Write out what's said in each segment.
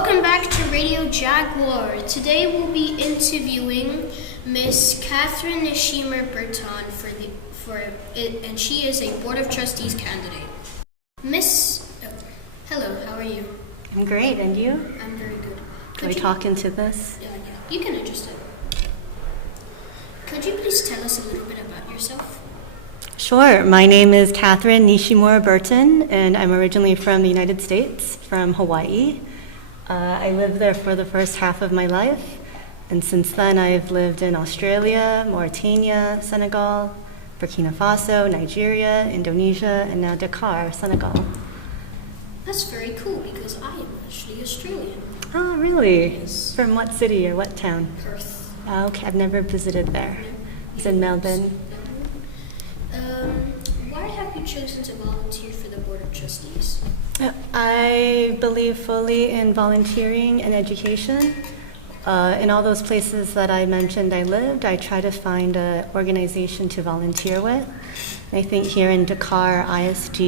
Welcome back to Radio Jaguar. Today we'll be interviewing Miss Catherine Nishimura-Burton and she is a Board of Trustees candidate. Hello, how are you? I'm great, and you? I'm very good. Can we talk into this? Yeah, you can adjust it. Could you please tell us a little bit about yourself? Sure. My name is Catherine Nishimura-Burton, and I'm originally from the United States, from Hawaii. I lived there for the first half of my life, and since then I've lived in Australia, Mauritania, Senegal, Burkina Faso, Nigeria, Indonesia, and now Dakar, Senegal. That's very cool because I am actually Australian. Oh, really? Yes. From what city or what town? Perth. Oh, okay, I've never visited there. It's in Melbourne. Why have you chosen to volunteer for the Board of Trustees? I believe fully in volunteering and education. In all those places that I mentioned I lived, I try to find an organization to volunteer with. I think here in Dakar, ISD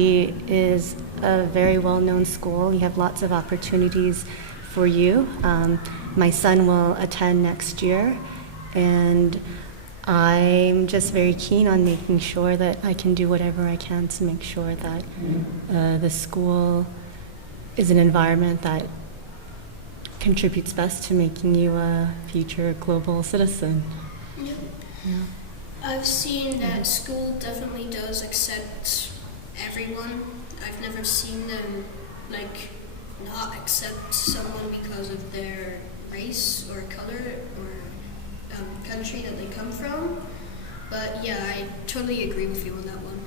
is a very well-known school. You have lots of opportunities for you. My son will attend next year, and I'm just very keen on making sure that I can do whatever I can to make sure that the school is an environment that contributes best to making you a future global citizen. Yeah. Yeah. I've seen that school definitely does accept everyone. I've never seen them not accept someone because of their race or color or country that they come from. But yeah, I totally agree with you on that one.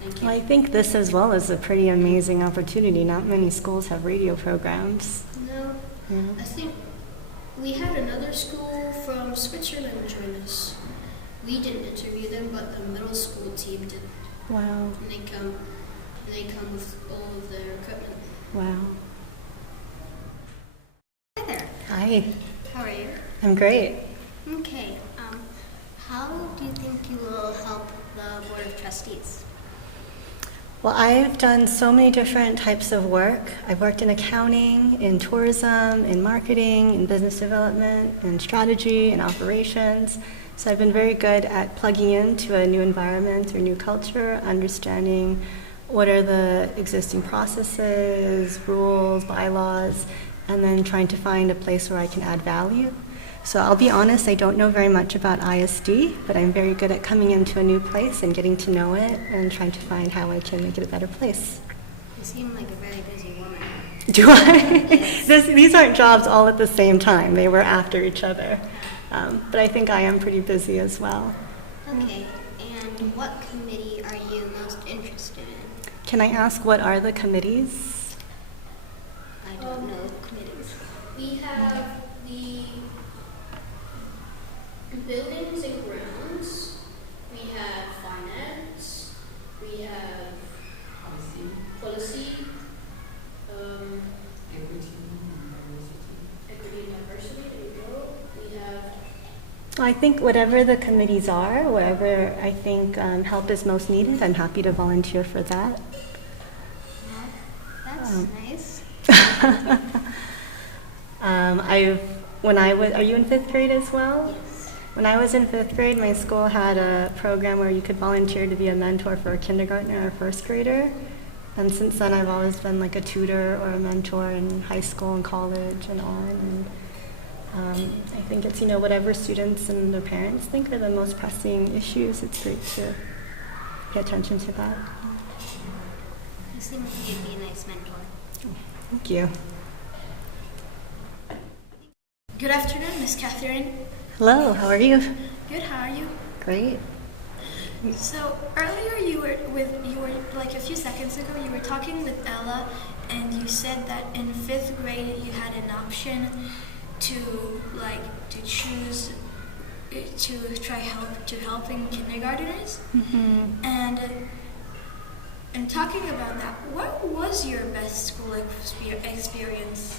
Thank you. Well, I think this as well is a pretty amazing opportunity. Not many schools have radio programs. No, Yeah. I think we had another school from Switzerland join us. We didn't interview them, but the middle school team did. Wow. And they come with all of their equipment. Wow. Hi there. Hi. How are you? I'm great. Okay. How do you think you will help the Board of Trustees? Well, I've done so many different types of work. I've worked in accounting, in tourism, in marketing, in business development, in strategy, in operations. So I've been very good at plugging into a new environment or new culture, understanding what are the existing processes, rules, bylaws, and then trying to find a place where I can add value. So I'll be honest, I don't know very much about ISD, but I'm very good at coming into a new place and getting to know it and trying to find how I can make it a better place. You seem like a very busy woman. Do I? Yes. These aren't jobs all at the same time. They were after each other. But I think I am pretty busy as well. Okay, and what committee are you most interested in? Can I ask what are the committees? I don't know committees. We have the buildings and grounds, we have finance, we have policy, equity and diversity, there you go. We have I think whatever the committees are, wherever I think help is most needed, I'm happy to volunteer for that. that's nice. Are you in 5th grade as well? Yes. When I was in 5th grade, my school had a program where you could volunteer to be a mentor for a kindergartner or first grader. And since then, I've always been like a tutor or a mentor in high school and college and on. And I think it's, whatever students and their parents think are the most pressing issues, it's great to pay attention to that. You seem like you'd be a nice mentor. Thank you. Good afternoon, Miss Catherine. Hello, how are you? Good, how are you? Great. So earlier you were like a few seconds ago you were talking with Ella and you said that in 5th grade you had an option to choose to try helping kindergartners. Mm-hmm. And talking about that, what was your best school experience?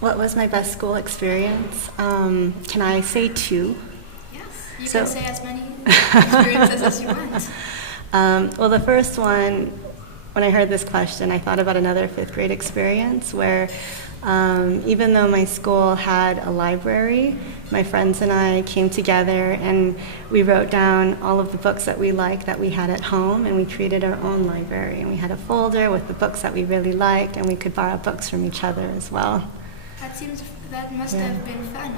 What was my best school experience? Can I say 2? Yes, you So- can say as many experiences as you want. Well, the first one when I heard this question, I thought about another fifth grade experience where even though my school had a library, my friends and I came together and we wrote down all of the books that we liked that we had at home, and we created our own library. And we had a folder with the books that we really liked, and we could borrow books from each other as well. That must have been fun.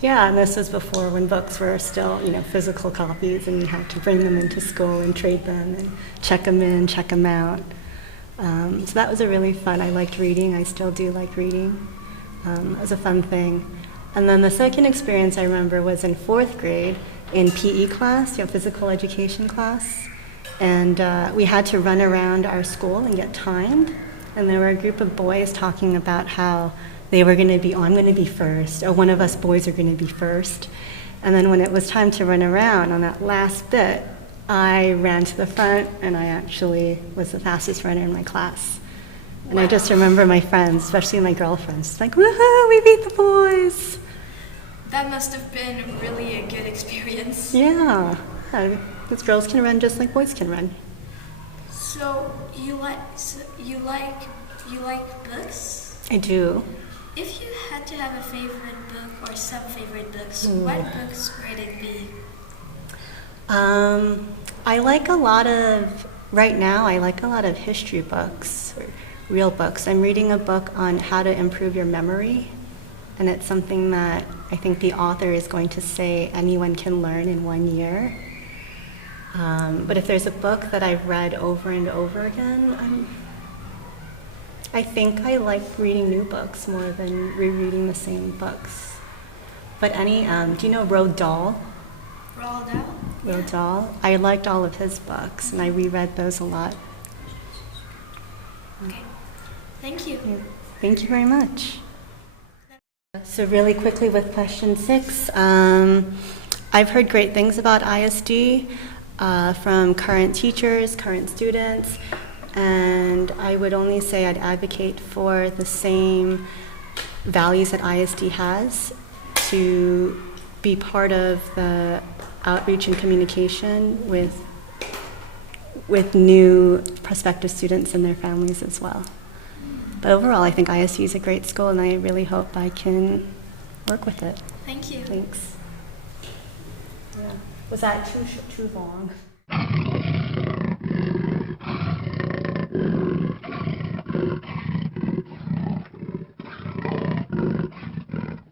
Yeah, and this was before when books were still, physical copies, and you had to bring them into school and trade them and check them in, check them out. So that was a really fun. I liked reading. I still do like reading. It was a fun thing. And then the second experience I remember was in fourth grade in PE class, physical education class. And we had to run around our school and get timed. And there were a group of boys talking about how they were going to be, I'm going to be first, or one of us boys are going to be first. And then when it was time to run around on that last bit, I ran to the front, and I actually was the fastest runner in my class. And I just remember my friends, especially my girlfriends, like, woohoo, we beat the boys. That must have been really a good experience. Yeah, because girls can run just like boys can run. So you like books? I do. If you had to have a favorite book or some favorite books, what books would it be? I like right now I like a lot of history books, or real books. I'm reading a book on how to improve your memory, and it's something that I think the author is going to say anyone can learn in 1 year. But if there's a book that I've read over and over again, I think I like reading new books more than rereading the same books. But do you know Roald Dahl? Roald Dahl? Roald Dahl. I liked all of his books, and I reread those a lot. Okay. Thank you. Yeah. Thank you very much. So really quickly with question 6, I've heard great things about ISD from current teachers, current students, and I would only say I'd advocate for the same values that ISD has, to be part of the outreach and communication with new prospective students and their families as well. But overall, I think ISD is a great school, and I really hope I can work with it. Thank you. Thanks. Yeah. Was that too long?